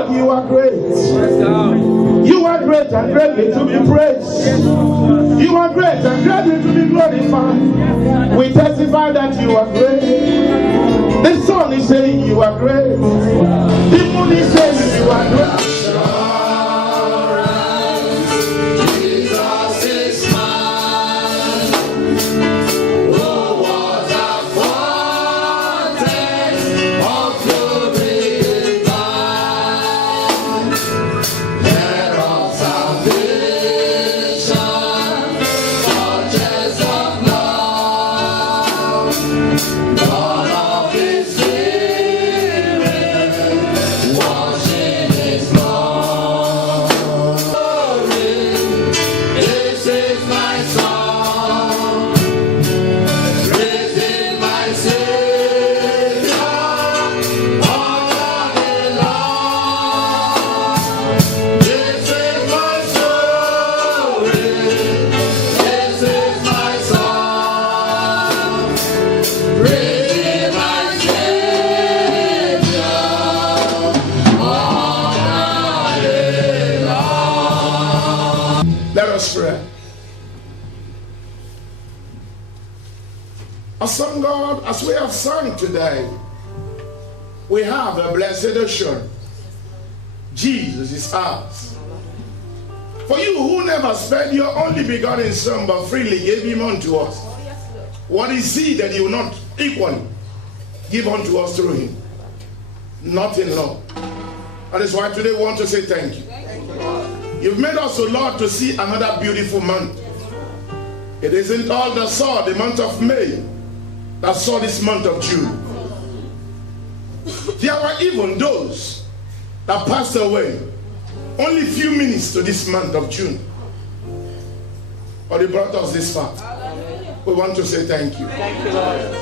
Lord, you are great. You are great and greatly to be praised. You are great and greatly to be glorified. We testify that you are great. The sun is saying you are great. The moon is saying you are great. God, as we have sung today, we have a blessed assurance. Jesus is ours. For you who never spared your only begotten Son, but freely gave him unto us, what is he that you will not equally give unto us through him? Nothing, Lord. That is why today we want to say thank you. You've made us, O Lord, to see another beautiful month. It isn't all that saw the month of May, that saw this month of June. There were even those that passed away only a few minutes to this month of June. But they brought us this far. We want to say thank you. Thank you, Lord.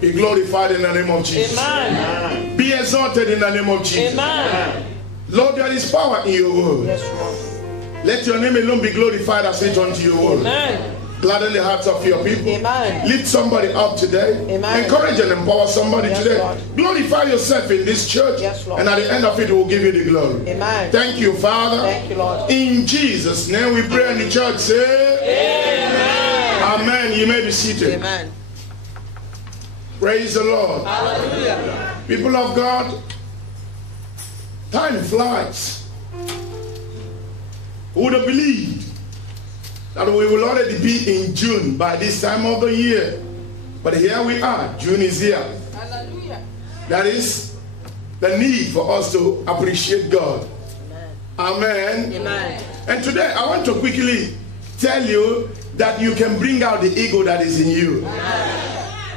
Be glorified in the name of Jesus. Amen. Be exalted in the name of Jesus. Amen. Lord, there is power in your word. Yes, Lord. Let your name alone be glorified as it unto your word. Amen. Gladden the hearts of your people. Amen. Lift somebody up today. Amen. Encourage and empower somebody today. Lord. Glorify yourself in this church. Yes, Lord. And at the end of it, we'll give you the glory. Amen. Thank you, Father. Thank you, Lord. In Jesus' name we pray, and the church say, Amen. Amen. You may be seated. Amen. Praise the Lord. Hallelujah. People of God, time flies. Who would have believed that we will already be in June by this time of the year? But here we are. June is here. Hallelujah. That is the need for us to appreciate God. Amen. Amen. And today I want to quickly tell you that you can bring out the ego that is in you.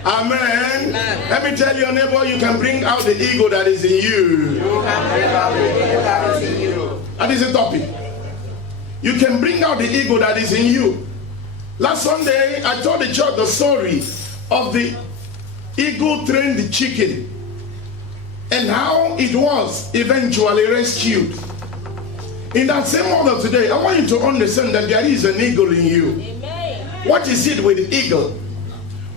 Amen. Let me tell your neighbor, you can bring out the ego that is in you. That is the topic. You can bring out the ego that is in you. Last Sunday, I told the church the story of the eagle trained the chicken and how it was eventually rescued. In that same order today, I want you to understand that there is an eagle in you. Amen. What is it with the eagle?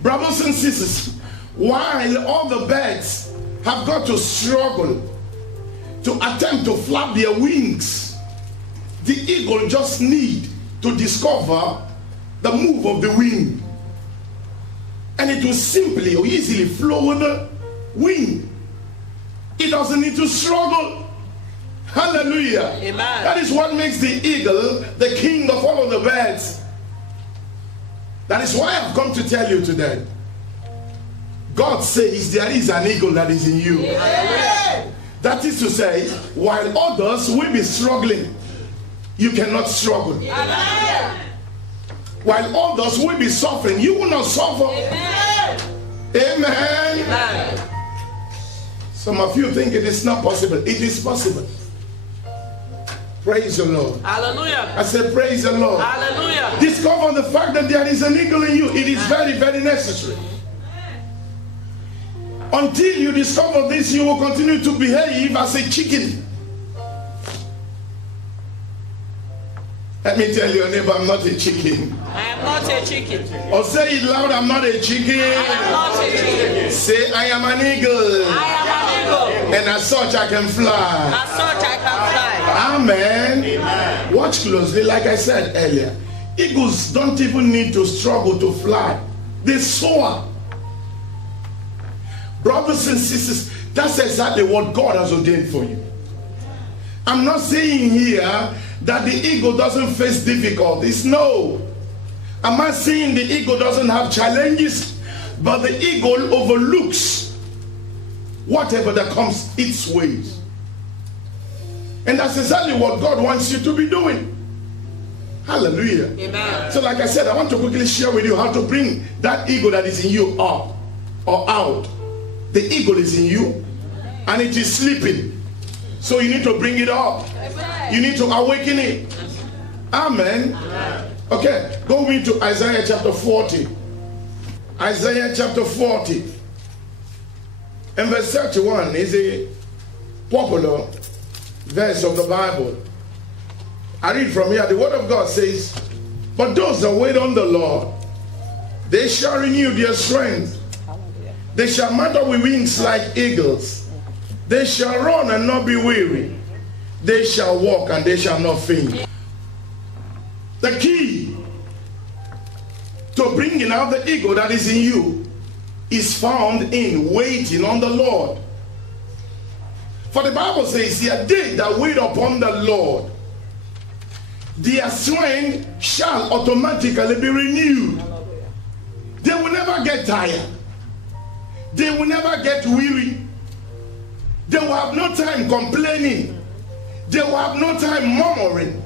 Brothers and sisters, while all the birds have got to struggle to attempt to flap their wings, the eagle just need to discover the move of the wind. And it will simply or easily flow with the wind. It doesn't need to struggle. Hallelujah. Amen. That is what makes the eagle the king of all of the birds. That is why I've come to tell you today. God says there is an eagle that is in you. Amen. That is to say, while others will be struggling, you cannot struggle. Amen. While others will be suffering, you will not suffer. Amen. Amen. Amen. Some of you think it is not possible. It is possible. Praise the Lord. Hallelujah. I said, praise the Lord. Hallelujah. Discover the fact that there is an eagle in you. It is very, very necessary. Until you discover this, you will continue to behave as a chicken. Let me tell your neighbor, I'm not a chicken. I am not a chicken. Or say it loud, I'm not a chicken. I am not a chicken. Say, I am an eagle. I am an eagle. And as such I can fly. As such I can fly. Amen. Watch closely. Like I said earlier, eagles don't even need to struggle to fly. They soar. Brothers and sisters, that's exactly what God has ordained for you. I'm not saying here that the eagle doesn't face difficulties. No. I'm not saying the eagle doesn't have challenges, but the eagle overlooks whatever that comes its ways. And that's exactly what God wants you to be doing. Hallelujah. Amen. So like I said, I want to quickly share with you how to bring that eagle that is in you up or out. The eagle is in you and it is sleeping. So you need to bring it up. You need to awaken it. Amen. Okay, go into Isaiah chapter 40. Isaiah chapter 40. And verse 31 is a popular verse of the Bible. I read from here. The word of God says, "But those that wait on the Lord, they shall renew their strength. They shall mount up with wings like eagles. They shall run and not be weary. They shall walk and they shall not faint." The key to bringing out the eagle that is in you is found in waiting on the Lord. For the Bible says here, "They that wait upon the Lord, their strength shall automatically be renewed." They will never get tired. They will never get weary. They will have no time complaining. They will have no time murmuring.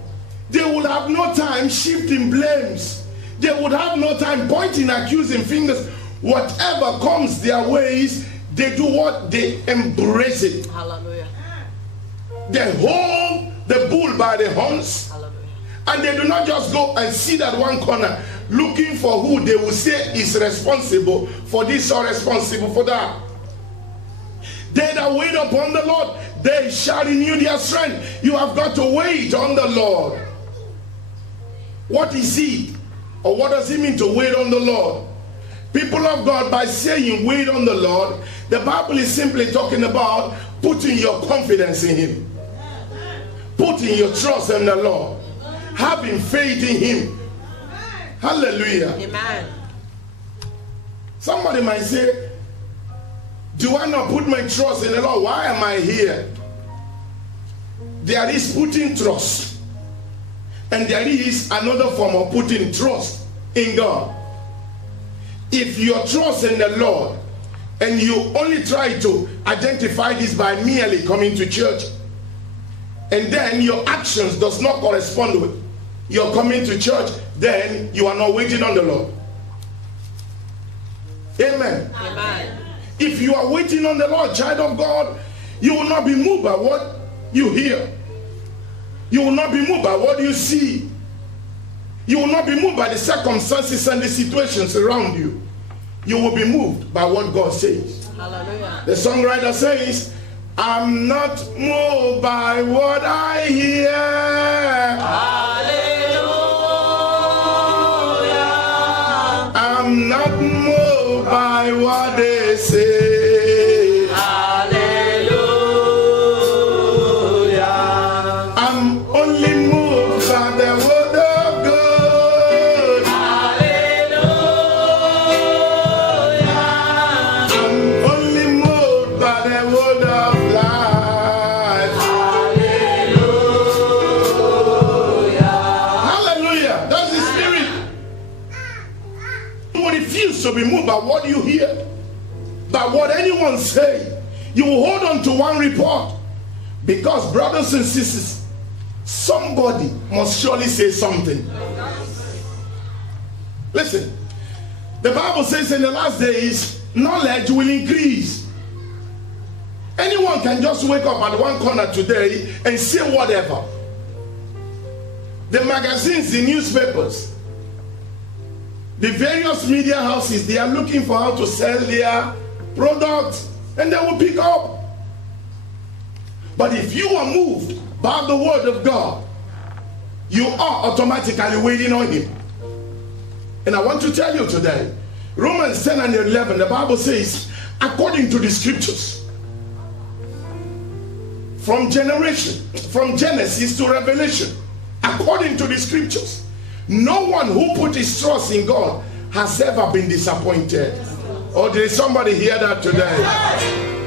They will have no time shifting blames. They would have no time pointing, accusing fingers. Whatever comes their ways, they do what? They embrace it. Hallelujah. They hold the bull by the horns. Hallelujah. And they do not just go and sit at one corner looking for who they will say is responsible for this or responsible for that. They that wait upon the Lord, they shall renew their strength. You have got to wait on the Lord. What is it? Or what does it mean to wait on the Lord? People of God, by saying wait on the Lord, the Bible is simply talking about putting your confidence in Him. Putting your trust in the Lord. Having faith in Him. Hallelujah. Amen. Somebody might say, do I not put my trust in the Lord? Why am I here? There is putting trust. And there is another form of putting trust in God. If your trust in the Lord, and you only try to identify this by merely coming to church, and then your actions does not correspond with your coming to church, then you are not waiting on the Lord. Amen. Amen. If you are waiting on the Lord, child of God, you will not be moved by what you hear. You will not be moved by what you see. You will not be moved by the circumstances and the situations around you. You will be moved by what God says. Hallelujah. The songwriter says, "I'm not moved by what I hear. Hallelujah. I'm not moved by what they say. I'm only moved by the word of God. I'm only moved by the word of life. Hallelujah. That's the spirit. You will refuse to be moved by what you hear, by what anyone say. You will hold on to one report. Because, brothers and sisters, somebody must surely say something. Listen, the Bible says in the last days, knowledge will increase. Anyone can just wake up at one corner today and say whatever. The magazines, the newspapers, the various media houses, they are looking for how to sell their products, and they will pick up. But if you are moved by the word of God, you are automatically waiting on Him. And I want to tell you today, Romans 10 and 11, the Bible says, according to the scriptures, from Genesis to Revelation, according to the scriptures, no one who put his trust in God has ever been disappointed. Or did somebody hear that today?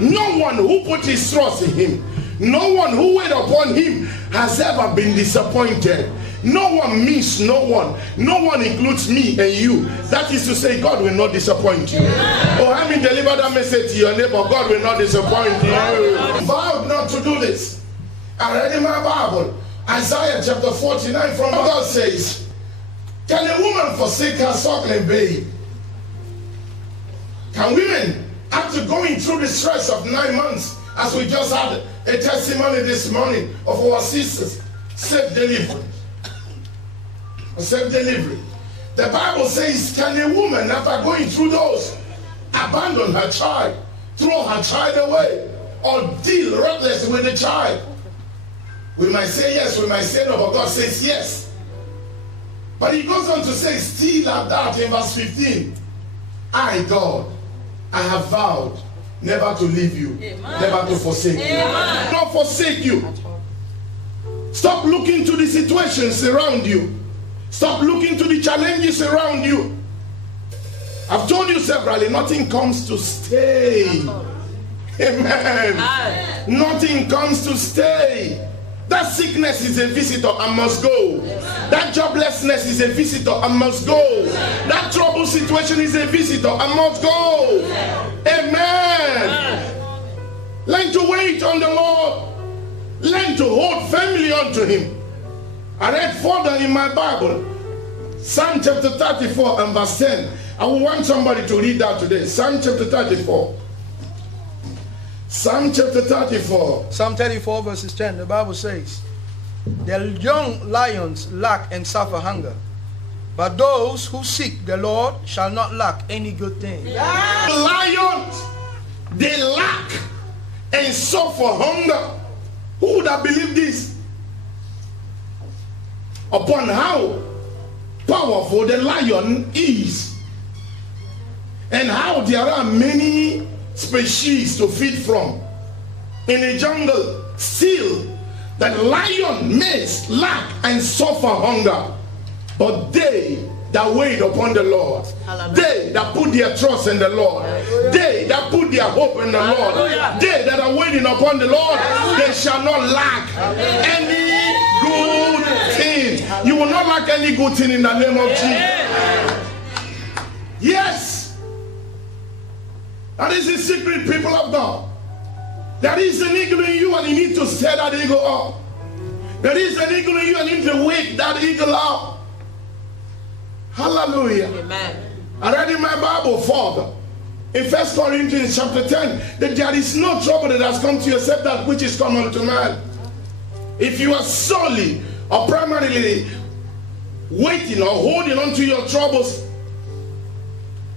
No one who put his trust in him, no one who wait upon him has ever been disappointed. No one missed no one. No one includes me and you. That is to say, God will not disappoint you. Oh, I mean, deliver that message to your neighbor. God will not disappoint you. Vowed not to do this. I read in my Bible, Isaiah chapter 49 from God says, can a woman forsake her suckling babe? Can women, after going through the stress of 9 months, as we just had a testimony this morning of our sisters, self-delivery. Self-delivery. The Bible says, can a woman, after going through those, abandon her child, throw her child away, or deal reckless with the child? We might say yes, we might say no, but God says yes. But he goes on to say, still at that, in verse 15, I, God, I have vowed never to leave you, never to forsake you. Not forsake you. Stop looking to the situations around you. Stop looking to the challenges around you. I've told you severally, nothing comes to stay. Amen. Nothing comes to stay. That sickness is a visitor and must go. That joblessness is a visitor and must go. That trouble situation is a visitor and must go. Amen. Learn to wait on the Lord. Learn to hold firmly onto him. I read further in my Bible, Psalm chapter 34 and verse 10. I will want somebody to read that today. Psalm chapter 34. Psalm chapter 34. Psalm 34 verses 10. The Bible says, the young lions lack and suffer hunger, but those who seek the Lord shall not lack any good thing. Lions, they lack and suffer hunger. Who would have believed this? Upon how powerful the lion is, and how there are many species to feed from in a jungle, still that lion may lack and suffer hunger, but they that wait upon the Lord, they that put their trust in the Lord, they that put their hope in the Lord, they that are waiting upon the Lord, they shall not lack any good thing. You will not lack any good thing in the name of Jesus. Yes. That is the secret, people of God. There is an eagle in you and you need to stir that eagle up. There is an eagle in you and you need to wake that eagle up. Hallelujah. Amen. I read in my Bible further, in 1 Corinthians chapter 10, that there is no trouble that has come to you except that which is common to man. If you are solely or primarily waiting or holding on to your troubles,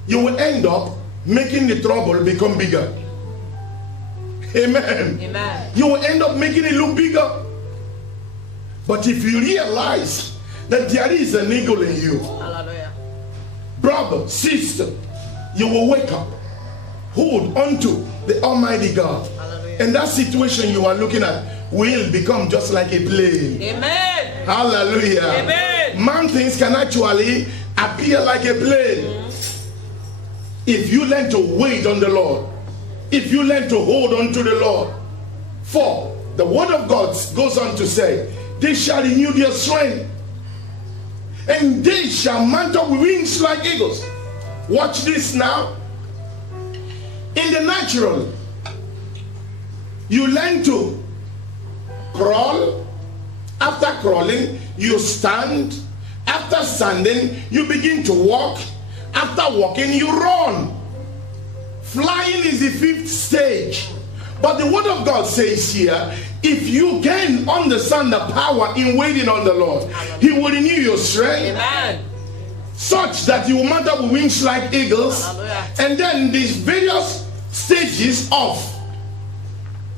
you will end up making the trouble become bigger. Amen. Amen. You will end up making it look bigger. But if you realize that there is an eagle in you, Hallelujah. brother, sister, you will wake up, hold onto the Almighty God. Hallelujah. And that situation you are looking at will become just like a plane. Amen. Hallelujah. Amen. Mountains can actually appear like a plane. If you learn to wait on the Lord, if you learn to hold on to the Lord. For the word of God goes on to say, they shall renew their strength, and they shall mount up with wings like eagles. Watch this now. In the natural, you learn to crawl. After crawling, you stand. After standing, you begin to walk. After walking, you run. Flying is the 5th stage. But the word of God says here, if you can understand the power in waiting on the Lord, he will renew your strength. Amen. Such that you will mount up with wings like eagles. Hallelujah. And then these various stages of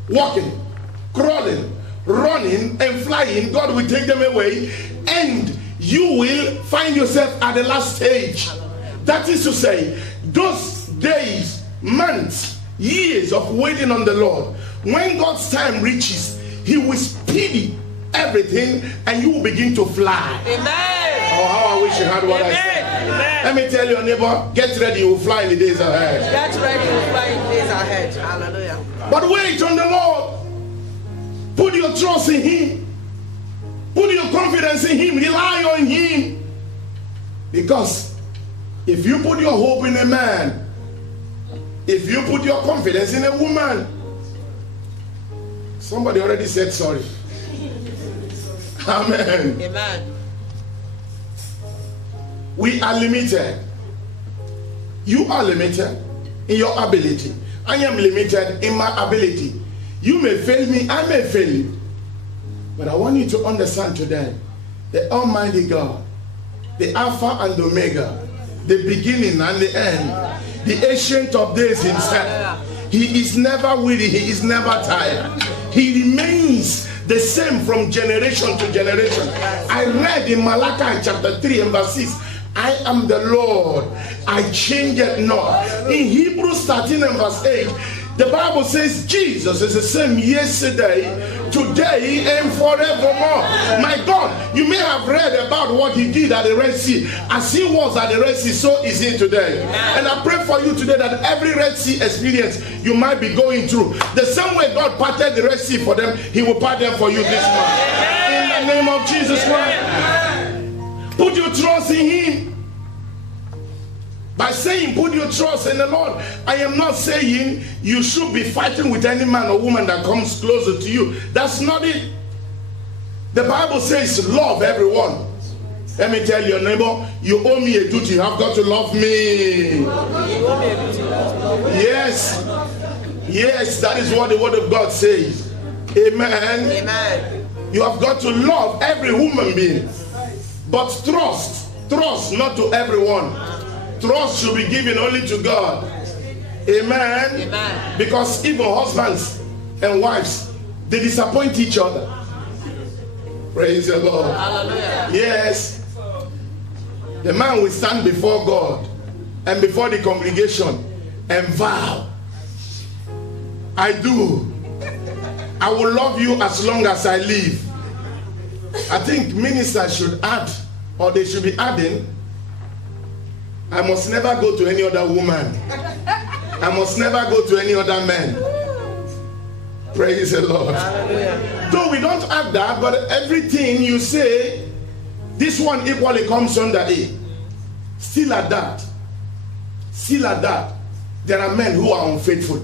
walking, crawling, running, and flying, God will take them away, and you will find yourself at the last stage. That is to say, those days, months, years of waiting on the Lord, when God's time reaches, He will speed everything and you will begin to fly. Amen. Oh, how I wish you had what I said. Amen. Let me tell your neighbor, get ready, you will fly in the days ahead. Get ready to fly in days ahead. Hallelujah. But wait on the Lord. Put your trust in Him. Put your confidence in Him. Rely on Him. Because if you put your hope in a man, if you put your confidence in a woman, somebody already said sorry. Amen. Amen. We are limited. You are limited in your ability. I am limited in my ability. You may fail me, I may fail you. But I want you to understand today, the Almighty God, the Alpha and Omega, the beginning and the end, the Ancient of Days Himself. He is never weary, He is never tired. He remains the same from generation to generation. I read in Malachi chapter 3 and verse 6, I am the Lord, I change it not. In Hebrews 13 and verse 8, the Bible says Jesus is the same yesterday, today, and forevermore. My God, you may have read about what He did at the Red Sea. As He was at the Red Sea, so is He today. And I pray for you today that every Red Sea experience you might be going through, the same way God parted the Red Sea for them, He will part them for you this month. In the name of Jesus Christ. Put your trust in Him. By saying put your trust in the Lord, I am not saying you should be fighting with any man or woman that comes closer to you. That's not it. The Bible says love everyone. Let me tell your neighbor, you owe me a duty. You have got to love me. Yes. Yes, that is what the Word of God says. Amen. Amen. You have got to love every human being. But trust not to everyone. Trust should be given only to God. Amen. Amen. Because even husbands and wives, they disappoint each other. Praise the Lord. Hallelujah. Yes. The man will stand before God and before the congregation and vow, I will love you as long as I live. I think ministers should add, or they should be adding, I must never go to any other woman. I must never go to any other man. Praise the Lord. Hallelujah. Though we don't add that, but everything you say, this one equally comes under it. Still at that, there are men who are unfaithful.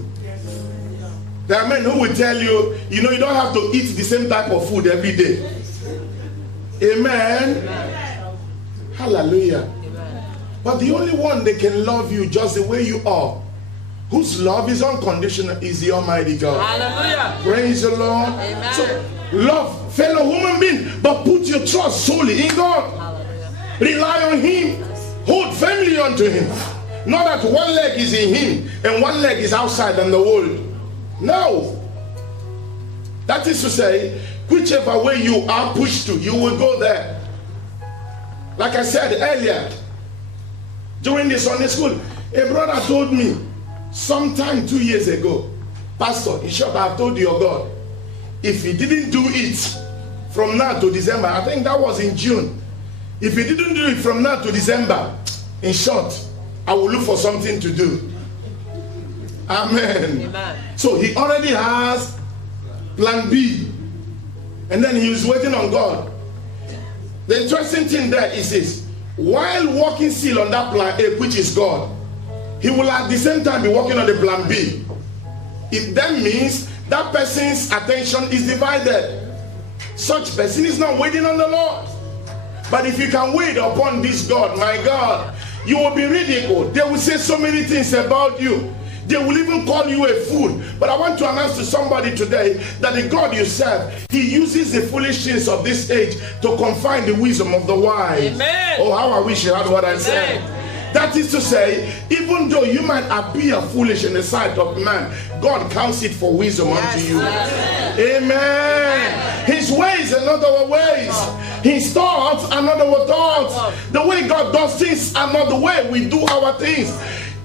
There are men who will tell you, you don't have to eat the same type of food every day. Amen. Hallelujah. But the only one that can love you just the way you are, whose love is unconditional, is the Almighty God. Hallelujah. Praise the Lord. Amen. So love fellow human being, but put your trust solely in God. Hallelujah. Rely on Him. Hold firmly onto Him. Not that one leg is in Him and one leg is outside in the world. No. That is to say, whichever way you are pushed to, you will go there. Like I said earlier, during the Sunday school, a brother told me sometime 2 years ago, Pastor, in short, I have told your God, if he didn't do it from now to December, I think that was in June, if he didn't do it from now to December, in short, I will look for something to do. Amen. Amen. So he already has plan B, and then he is waiting on God. The interesting thing there is this: while working still on that plan A, which is God, he will at the same time be working on the plan B. It then means that person's attention is divided. Such person is not waiting on the Lord. But if you can wait upon this God, my God, you will be ridiculed. They will say so many things about you. They will even call you a fool. But I want to announce to somebody today that the God you serve, He uses the foolish things of this age to confine the wisdom of the wise. Amen. Oh, how I wish you heard what I said. That is to say, even though you might appear foolish in the sight of man, God counts it for wisdom unto you. Amen. His ways are not our ways. His thoughts are not our thoughts. The way God does things are not the way we do our things.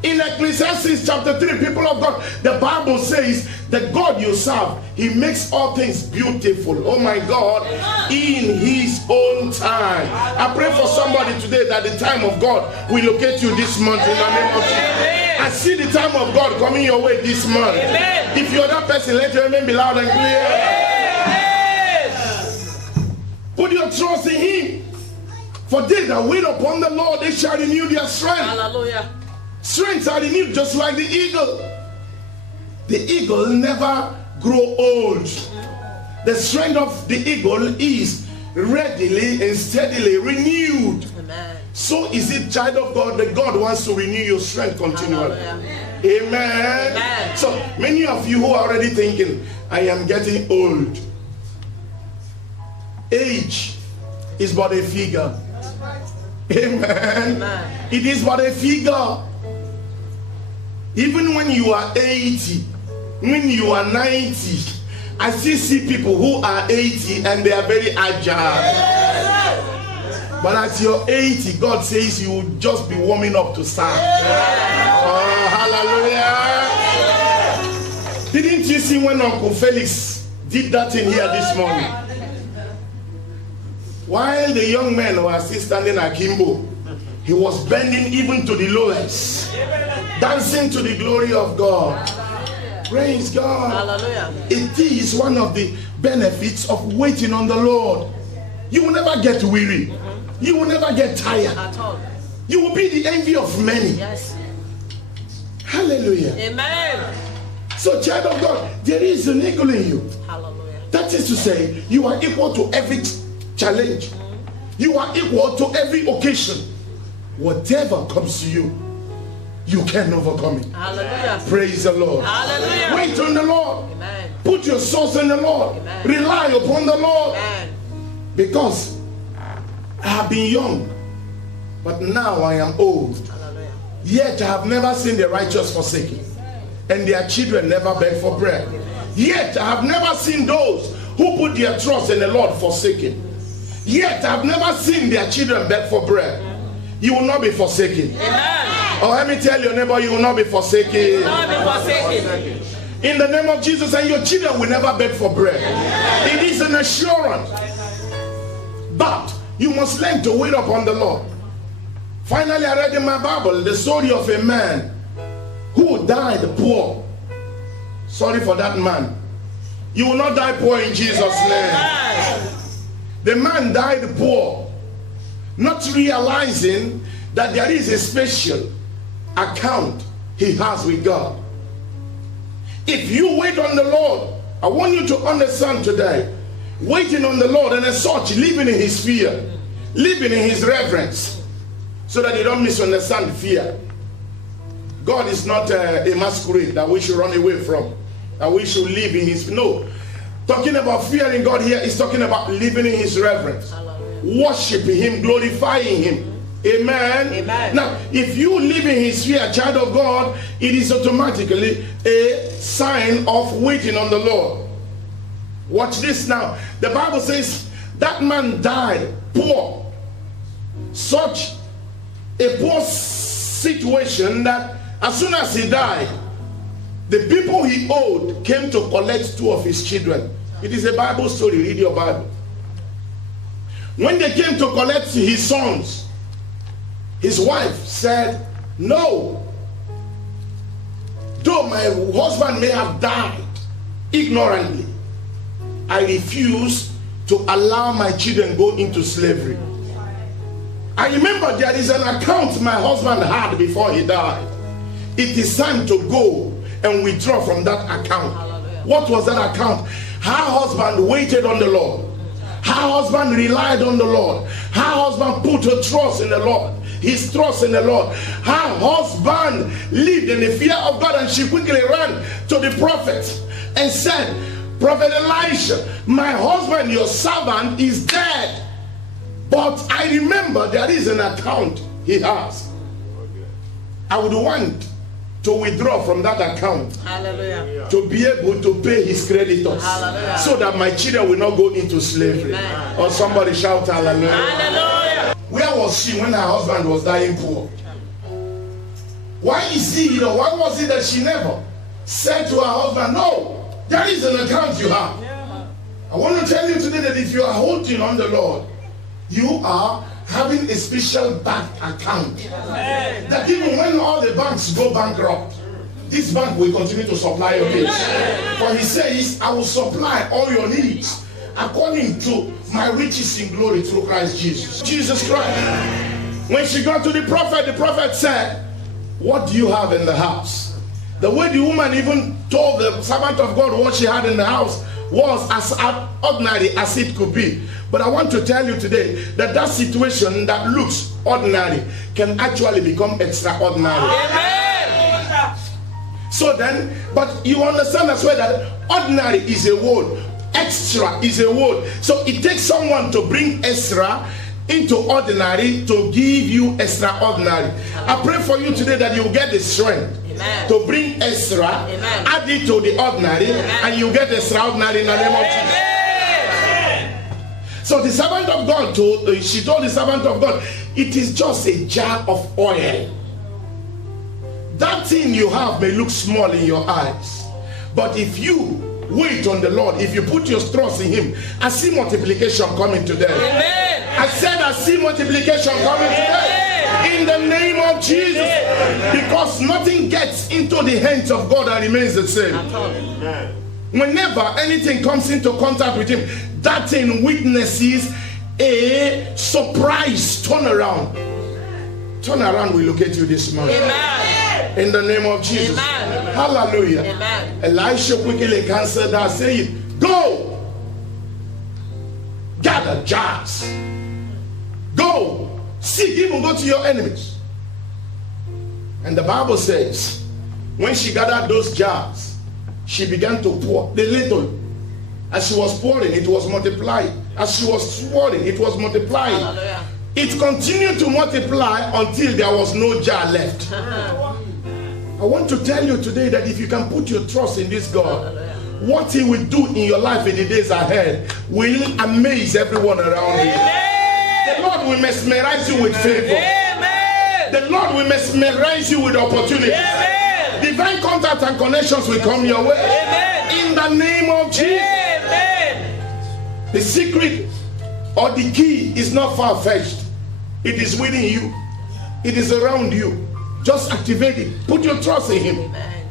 In Ecclesiastes chapter 3, people of God, the Bible says that God you serve, He makes all things beautiful. Oh my God, in His own time. I pray for somebody today that the time of God will locate you this month in the name of Jesus. I see the time of God coming your way this month. If you're that person, let your amen be loud and clear. Put your trust in Him. For they that wait upon the Lord, they shall renew their strength. Hallelujah. Strengths are renewed just like the eagle. The eagle never grow old. The strength of the eagle is readily and steadily renewed. Amen. So is it, child of God, that God wants to renew your strength continually. Hallelujah. Amen. Amen. So many of you who are already thinking, I am getting old. Age is but a figure. Amen. Amen. It is but a figure. Even when you are 80, when you are 90, I still see people who are 80 and they are very agile. But at your 80, God says you will just be warming up to serve. Oh, hallelujah. Didn't you see when Uncle Felix did that in here this morning? While the young men were still standing akimbo, he was bending even to the lowest, dancing to the glory of God. Praise God. Hallelujah. It is one of the benefits of waiting on the Lord. You will never get weary. You will never get tired. At all. You will be the envy of many. Yes. Hallelujah. Amen. So, child of God, there is an eagle in you. Hallelujah. That is to say, you are equal to every challenge. You are equal to every occasion. Whatever comes to you, you can overcome it. Hallelujah. Praise the Lord. Hallelujah. Wait on the Lord. Amen. Put your source in the Lord. Amen. Rely upon the Lord. Amen. Because I have been young, but now I am old. Hallelujah. Yet I have never seen the righteous forsaken, and their children never beg for bread. Yet I have never seen those who put their trust in the Lord forsaken. Yet I have never seen their children beg for bread. You will not be forsaken. Amen. Or let me tell your neighbor, you will not be forsaken. Not be forsaken. In the name of Jesus, and your children will never beg for bread. It is an assurance. But you must learn to wait upon the Lord. Finally, I read in my Bible the story of a man who died poor. Sorry for that man. You will not die poor in Jesus' name. Amen. The man died poor, not realizing that there is a special account he has with God. If you wait on the Lord, I want you to understand today, waiting on the Lord and as such, living in His fear, living in His reverence, so that you don't misunderstand fear. God is not a masquerade that we should run away from, that we should live in His... No. Talking about fearing God here is talking about living in His reverence. Hallelujah. Worshiping Him, glorifying Him. Amen. Amen. Now, if you live in His fear, child of God, it is automatically a sign of waiting on the Lord. Watch this now. The Bible says that man died poor. Such a poor situation that as soon as he died, the people he owed came to collect two of his children. It is a Bible story. Read your Bible. When they came to collect his sons, his wife said, no. Though my husband may have died ignorantly, I refuse to allow my children go into slavery. I remember there is an account my husband had before he died. It is time to go and withdraw from that account. Hallelujah. What was that account? Her husband waited on the Lord. Her husband relied on the Lord. Her husband put her trust in the Lord. His trust in the Lord. Her husband lived in the fear of God, and she quickly ran to the prophet and said, Prophet Elisha, my husband, your servant, is dead. But I remember there is an account he has. I would want to withdraw from that account. Hallelujah. To be able to pay his creditors. Hallelujah. So that my children will not go into slavery. Amen. Or somebody shout hallelujah. Hallelujah. Where was she when her husband was dying poor? Why is he, why was it that she never said to her husband, no, there is an account you have. I want to tell you today that if you are holding on the Lord, you are having a special bank account. That even when all the banks go bankrupt, this bank will continue to supply your needs. For he says, I will supply all your needs according to my riches in glory through Christ Jesus. Jesus Christ. When she got to the prophet said, what do you have in the house? The way the woman even told the servant of God what she had in the house was as ordinary as it could be. But I want to tell you today that that situation that looks ordinary can actually become extraordinary. Amen. So then, but you understand as well that ordinary is a word, extra is a word. So it takes someone to bring extra into ordinary to give you extraordinary. I pray for you today that you get the strength to bring extra, add it to the ordinary, and you get extraordinary in the name of Jesus. So the servant of God she told the servant of God, it is just a jar of oil. That thing you have may look small in your eyes, but if you wait on the Lord, if you put your trust in him, I see multiplication coming today. Amen. I said I see multiplication coming today. In the name of Jesus. Because nothing gets into the hands of God and remains the same. Whenever anything comes into contact with him, that thing witnesses a surprise turnaround. Turnaround will locate you this morning. Amen. In the name of Jesus. Amen. Hallelujah. Amen. Elisha quickly answered that, saying, go, gather jars. Go, seek him and go to your enemies. And the Bible says, when she gathered those jars, she began to pour the little. As she was pouring, it was multiplying. As she was pouring, it was multiplying. Hallelujah. It continued to multiply until there was no jar left. I want to tell you today that if you can put your trust in this God, what he will do in your life in the days ahead will amaze everyone around you. The Lord will mesmerize you with favor. Amen. The Lord will mesmerize you with opportunity. Amen. Divine contact and connections will come your way. Amen. In the name of Jesus. Amen. The secret or the key is not far-fetched. It is within you. It is around you. Just activate it. Put your trust in him. Amen.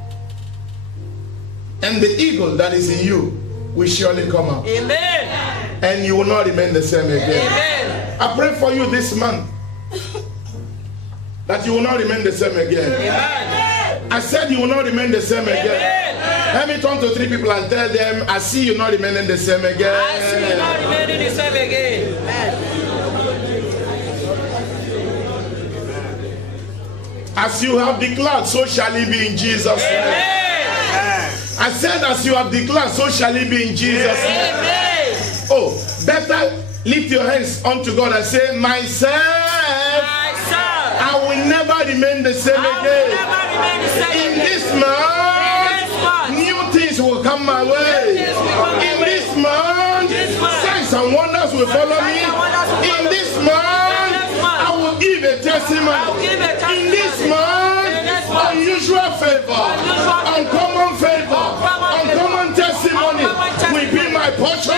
And the eagle that is in you will surely come out. Amen. And you will not remain the same again. Amen. I pray for you this month that you will not remain the same again. Amen. I said you will not remain the same again. Amen. Let me turn to 3 people and tell them, I see you not remaining the same again. I see you not remaining the same again. Amen. As you have declared, so shall it be in Jesus' name. Amen. I said, as you have declared, so shall it be in Jesus' name. Amen. Oh, better lift your hands unto God and say, myself, My son, I will never remain the same I will again. never remain the same In again. this month, new things will come my way. In this month, signs and wonders will follow me. In this month, I will give a testimony. In this month, unusual favor, uncommon favor, uncommon testimony will be my portion.